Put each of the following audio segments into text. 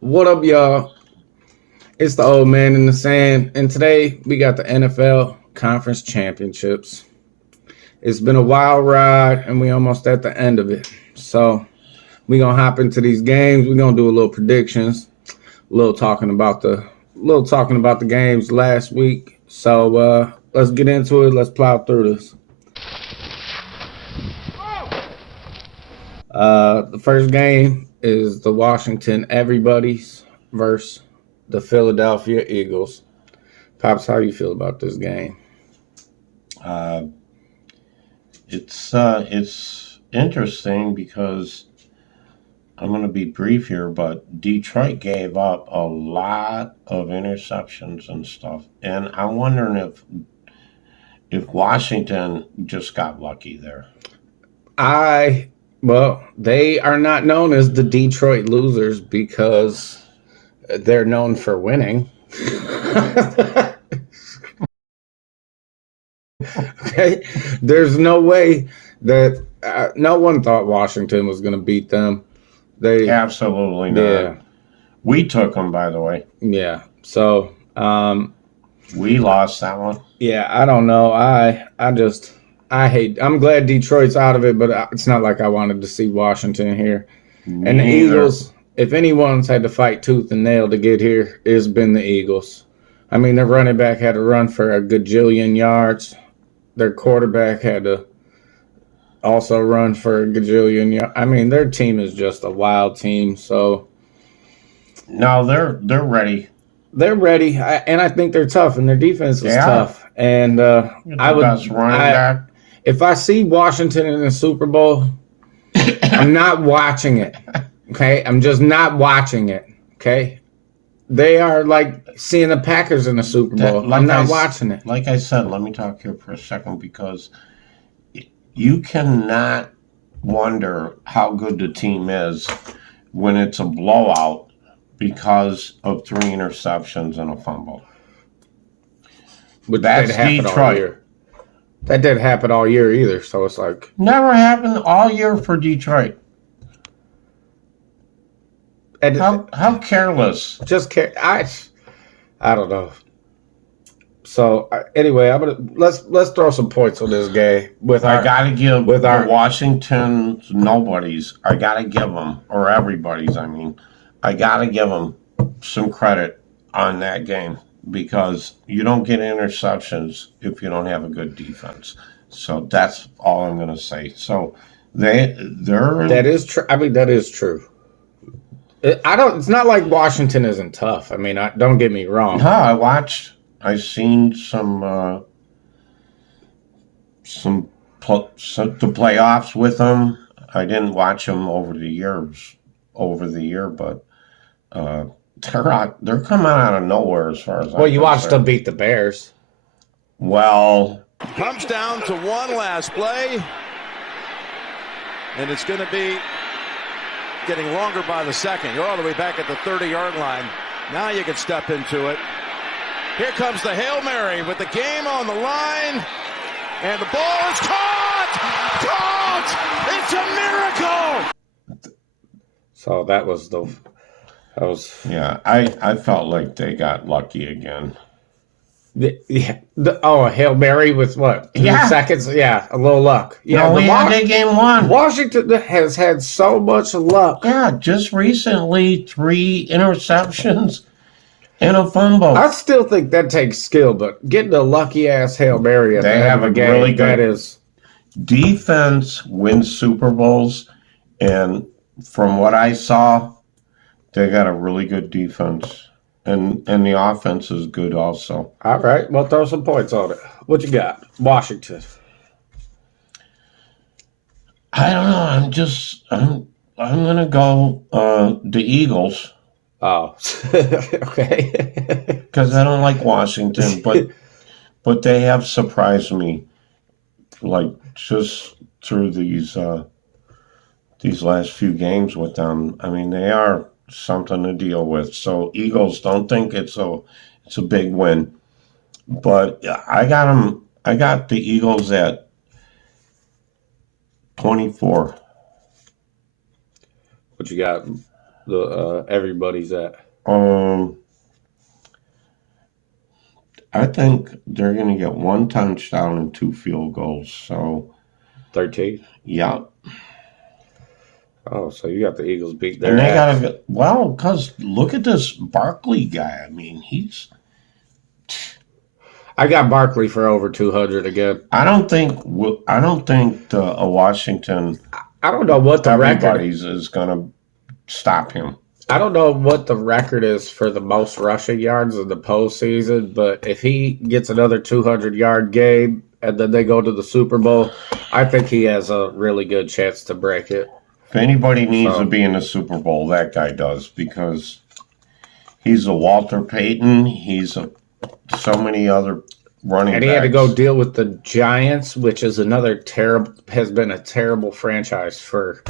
What up, y'all? It's the old man in the sand, and today we got the NFL Conference Championships. It's been a wild ride, and we almost at the end of it. So we gonna hop into these games. We're gonna do a little predictions, a little talking about the games last week. So let's get into it. Let's plow through this. The first game is the Washington Everybody's versus the Philadelphia Eagles. Pops, how you feel about this game? Uh, it's interesting because I'm going to be brief here, but Detroit gave up a lot of interceptions and stuff, and I'm wondering if Washington just got lucky there. They are not known as the Detroit losers because they're known for winning. Okay, there's no way that no one thought Washington was going to beat them. They Absolutely not. Yeah, We took them, by the way. yeah. So We lost that one. yeah, I don't know. I'm glad Detroit's out of it, but it's not like I wanted to see Washington here. Me And the neither. Eagles, if anyone's had to fight tooth and nail to get here, it's been the Eagles. I mean, their running back had to run for a gajillion yards. Their quarterback had to also run for a gajillion yards. I mean, their team is just a wild team. So No, they're ready. they're ready, and I think they're tough, and their defense is They are. tough. And You're the best running back. if I see Washington in the Super Bowl, I'm not watching it. Okay, I'm just not watching it. Okay, they are like seeing the Packers in the Super Bowl. I'm not watching it. Like I said, let me talk here for a second because you cannot wonder how good the team is when it's a blowout because of 3 interceptions and a fumble. Which That's didn't happen all Detroit. year. That didn't happen all year either. So it's like Never happened all year for Detroit. How careless. Just care. I don't know. So anyway, let's throw some points on this game I gotta give with the our Washington nobodies. I gotta give them, or everybody's. I mean, I gotta give them some credit on that game because you don't get interceptions if you don't have a good defense. So that's all I'm gonna say. So they're that is true. I mean, that is true. It's not like Washington isn't tough. I mean, don't get me wrong. No, I've seen some the playoffs with them. I didn't watch them over the year, but they're coming out of nowhere as far as Well, I'm you watched them concerned. beat the Bears. Well, Comes down to one last play, and it's going to be getting longer by the second. You're all the way back at the 30-yard line. Now you can step into it. Here comes the Hail Mary with the game on the line, and the ball is caught! Caught! It's a miracle! So that was yeah, I felt like they got lucky again. a Hail Mary with what? 2 Yeah. seconds? Yeah, a little luck. Yeah, No, we had that game won. Washington has had so much luck. Yeah, just recently 3 interceptions and a fumble. I still think that takes skill, but getting a lucky ass Hail Mary at They the end have of a a game, really good- that is. Defense wins Super Bowls, and from what I saw, they got a really good defense, and the offense is good also. All right, well, throw some points on it. What you got? Washington. I don't know. I'm gonna go the Eagles Oh, okay. because I don't like Washington, but they have surprised me, like just through these last few games with them. I mean, they are something to deal with. So Eagles, don't think it's a big win, but I got them. I got the Eagles at 24. What you got? the everybody's at? I think they're going to get 1 touchdown and 2 field goals. So 13. yeah. Oh, so you got the Eagles beat their And they ass. got to, well, because look at this Barkley guy. I mean, I got Barkley for over 200 again. I don't think Washington, I don't know what the record everybody's is going to stop him. I don't know what the record is for the most rushing yards in the postseason, but if he gets another 200-yard game and then they go to the Super Bowl, I think he has a really good chance to break it. If anybody needs to be in the Super Bowl, that guy does, because he's a Walter Payton. He's so many other running And he backs. had to go deal with the Giants, which is has been a terrible franchise for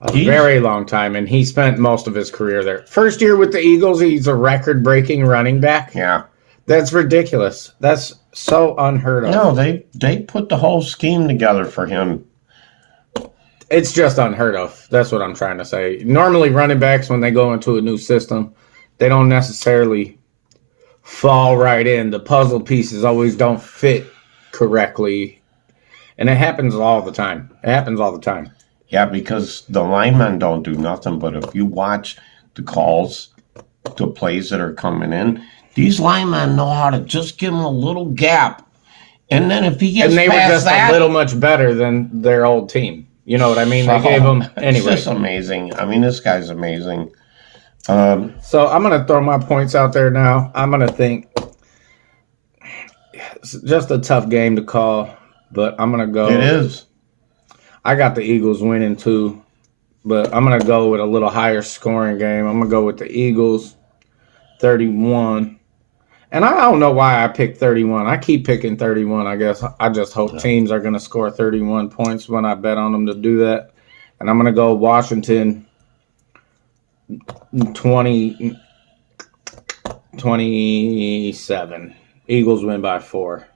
a very long time, and he spent most of his career there. First year with the Eagles, he's a record-breaking running back. Yeah. That's ridiculous. That's so unheard of. No, they put the whole scheme together for him. It's just unheard of. That's what I'm trying to say. Normally, running backs, when they go into a new system, they don't necessarily fall right in. The puzzle pieces always don't fit correctly. And it happens all the time. Yeah, because the linemen don't do nothing. But if you watch the calls, the plays that are coming in, these linemen know how to just give him a little gap. And then if he gets and they were past just that, a little much better than their old team. You know what I mean? They gave them anyway. It's just amazing. I mean, this guy's amazing. So I'm going to throw my points out there now. I'm going to think it's just a tough game to call, but I'm going to go. It is. I got the Eagles winning too, but I'm going to go with a little higher scoring game. I'm going to go with the Eagles 31. And I don't know why I picked 31. I keep picking 31, I guess. I just hope teams are going to score 31 points when I bet on them to do that. And I'm going to go Washington 27. Eagles win by 4.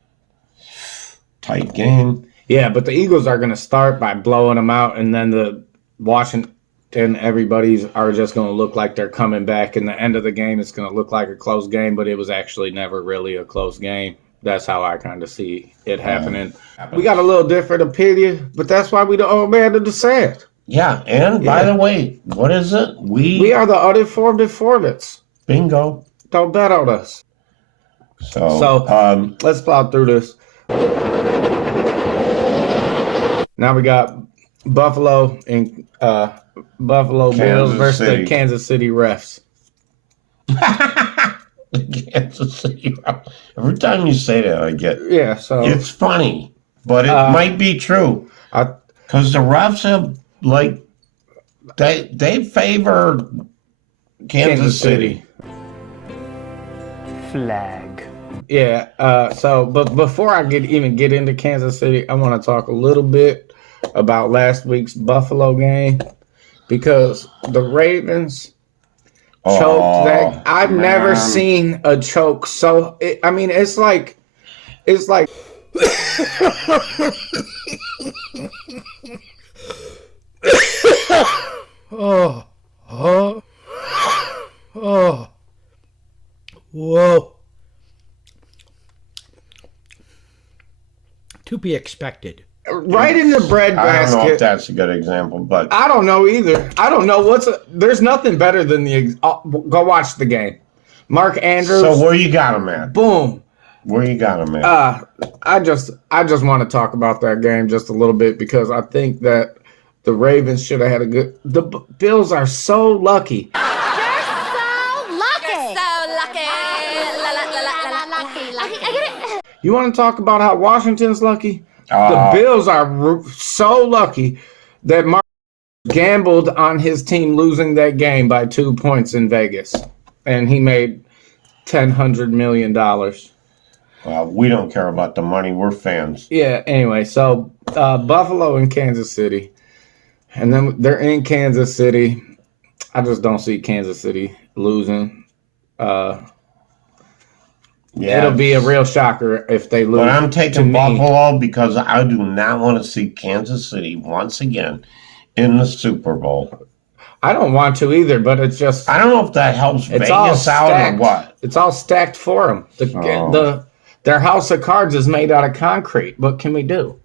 Tight game. Yeah, but the Eagles are going to start by blowing them out, and then the Washington everybody's are just going to look like they're coming back. In the end of the game, it's going to look like a close game, but it was actually never really a close game. That's how I kind of see it happening. We got a little different opinion, but that's why we the old man to say it. Yeah, and by the way, what is it? We are the uninformed informants. Bingo. Don't bet on us. So let's plow through this. Now we got Buffalo and Bills versus the Kansas City refs. Kansas City. Every time you say that, I get So it's funny, but it might be true because the refs have they favor Kansas City. Flag. Yeah. But before I even get into Kansas City, I want to talk a little bit about last week's Buffalo game because the Ravens choked that. I've never seen a choke so. It's like. Whoa. To be expected. Right in the bread basket. I don't know if that's a good example, but I don't know either. I don't know there's nothing better than go watch the game. Mark Andrews. So where you got him at? Boom. Where you got him at? I just want to talk about that game just a little bit because I think that the Ravens should have had the Bills are so lucky. You want to talk about how Washington's lucky? The Bills are so lucky that Mark gambled on his team losing that game by 2 points in Vegas, and he made $100 million. We don't care about the money. We're fans. Yeah, anyway, so Buffalo and Kansas City, and then they're in Kansas City. I just don't see Kansas City losing. It'll be a real shocker if they lose. But I'm taking Buffalo because I do not want to see Kansas City once again in the Super Bowl. I don't want to either, but it's just I don't know if that helps it's all Vegas out stacked. or what. It's all stacked for them. Their house of cards is made out of concrete. What can we do?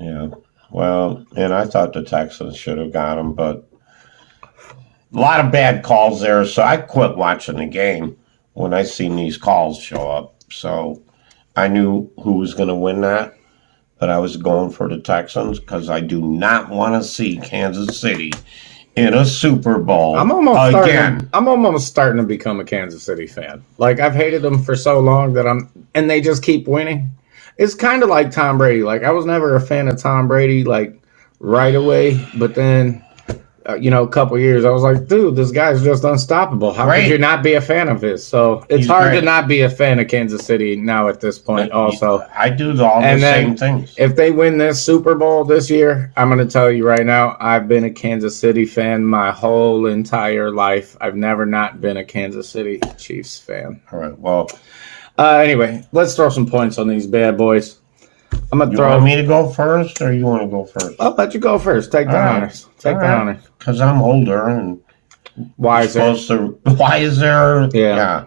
Yeah. Well, and I thought the Texans should have got him, but a lot of bad calls there, so I quit watching the game when I seen these calls show up. So I knew who was going to win that, but I was going for the Texans because I do not want to see Kansas City in a Super Bowl I'm almost again. starting to become a Kansas City fan. Like, I've hated them for so long that and they just keep winning. It's kind of like Tom Brady. Like, I was never a fan of Tom Brady, like, right away, but then, a couple years, I was like, dude, this guy's just unstoppable. How could you not be a fan of his? So it's hard to not be a fan of Kansas City now at this point also. I do all the same things. If they win this Super Bowl this year, I'm going to tell you right now, I've been a Kansas City fan my whole entire life. I've never not been a Kansas City Chiefs fan. All right, well. Anyway, let's throw some points on these bad boys. I'm going to throw. You want me to go first, or you want to go first? I'll let you go first. Take the honors. Take the honors. Because I'm older and wiser. Wiser. Yeah.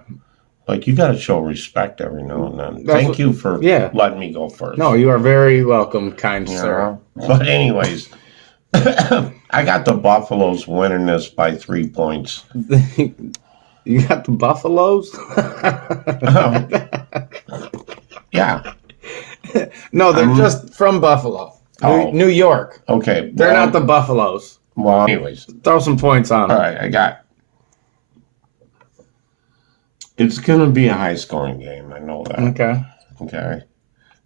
Like, you got to show respect every now and then. Thank you for letting me go first. No, you are very welcome, kind sir. But anyways, I got the Buffaloes winning this by 3 points. You got the Buffaloes? Yeah. No, they're just from Buffalo. New York. Okay. They're not the Buffaloes. Well, anyways. Throw some points on them. All right, I got. It's going to be a high-scoring game. I know that. Okay.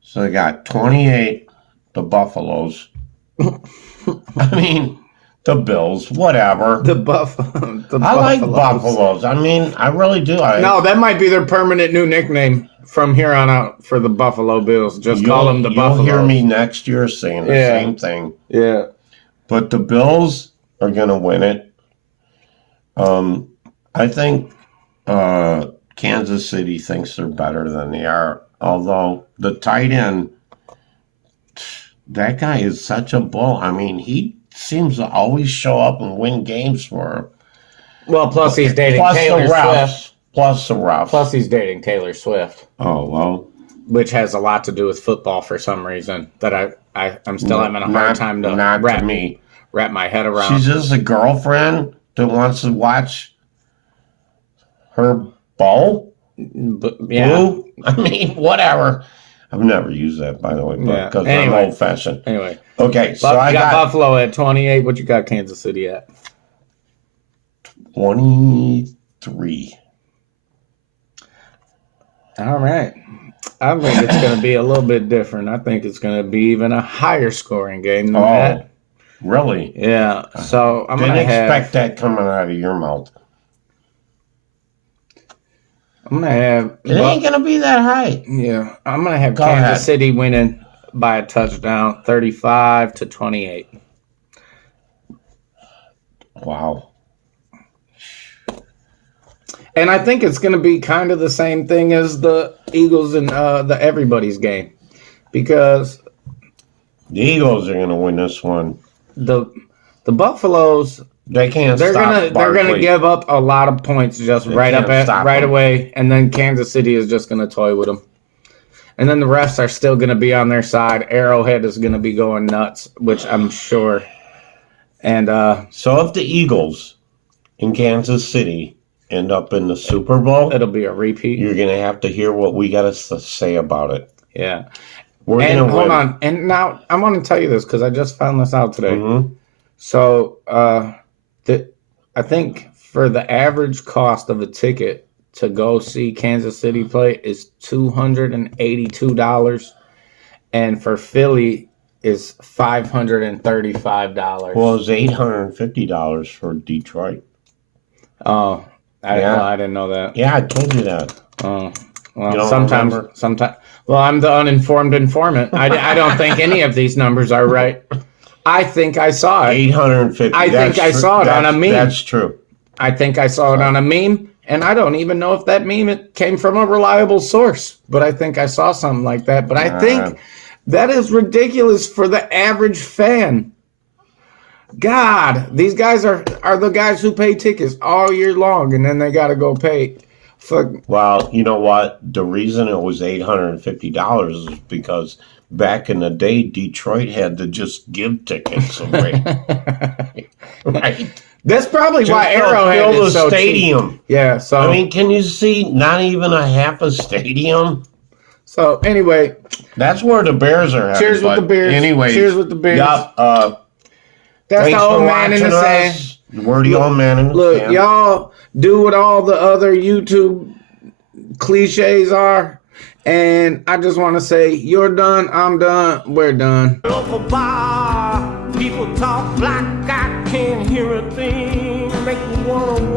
So they got 28, the Buffaloes. I mean, the Bills, whatever. I like Buffaloes. I mean, I really do. No, that might be their permanent new nickname from here on out for the Buffalo Bills. Just call them the Buffaloes. You'll hear me next year saying the same thing. Yeah. But the Bills are going to win it. I think Kansas City thinks they're better than they are. Although the tight end, that guy is such a bull. I mean, he seems to always show up and win games for him. Well, plus he's dating Taylor Swift. Plus the refs. Plus he's dating Taylor Swift. Oh, well. Which has a lot to do with football for some reason that I'm still having a hard time to wrap my head around. She's just a girlfriend that wants to watch her ball? Yeah. Blue? I mean, whatever. I've never used that, by the way, because I'm old-fashioned. Anyway. Okay, so I got Buffalo at 28. What you got Kansas City at? 23. All right. I think it's going to be a little bit different. I think it's going to be even a higher scoring game than that. Really? Yeah. So I'm going to expect that coming out of your mouth. I'm going to have... It ain't going to be that high. Yeah. I'm going to have Kansas City winning by a touchdown, 35-28. Wow. And I think it's going to be kind of the same thing as the Eagles and the everybody's game, because the Eagles are going to win this one. The Buffaloes, they can't. They're gonna give up a lot of points just right away, and then Kansas City is just going to toy with them. And then the refs are still going to be on their side. Arrowhead is going to be going nuts, which I'm sure. And so if the Eagles in Kansas City end up in the Super Bowl, it'll be a repeat. You're going to have to hear what we got to say about it. Yeah. We're going to win. Hold on. And now I want to tell you this because I just found this out today. Mm-hmm. So I think for the average cost of a ticket to go see Kansas City play is $282. And for Philly is $535. Well, it's $850 for Detroit. Oh, I didn't know that. Yeah, I told you that. Oh, well, sometimes. Well, I'm the uninformed informant. I don't think any of these numbers are right. I think I saw it. 850. I think I saw it on a meme. That's true. I think I saw it on a meme, and I don't even know if that meme came from a reliable source. But I think I saw something like that. But I think that is ridiculous for the average fan. God, these guys are the guys who pay tickets all year long, and then they got to go pay. Fuck. Well, you know what? The reason it was $850 is because back in the day, Detroit had to just give tickets away. Right? That's probably Just why to Arrowhead fill is the so stadium. cheap. Yeah. So I mean, can you see? Not even a half a stadium. So anyway, That's where the Bears are. cheers with the Bears. Anyway, Cheers with the Bears. Yup. That's Thanks the old for man in the watching sand. us. We're the old man in the Look, sand. y'all do what all the other YouTube cliches are. And I just want to say, you're done, I'm done, we're done. Local bar, people talk like I can't hear a thing. Make me wanna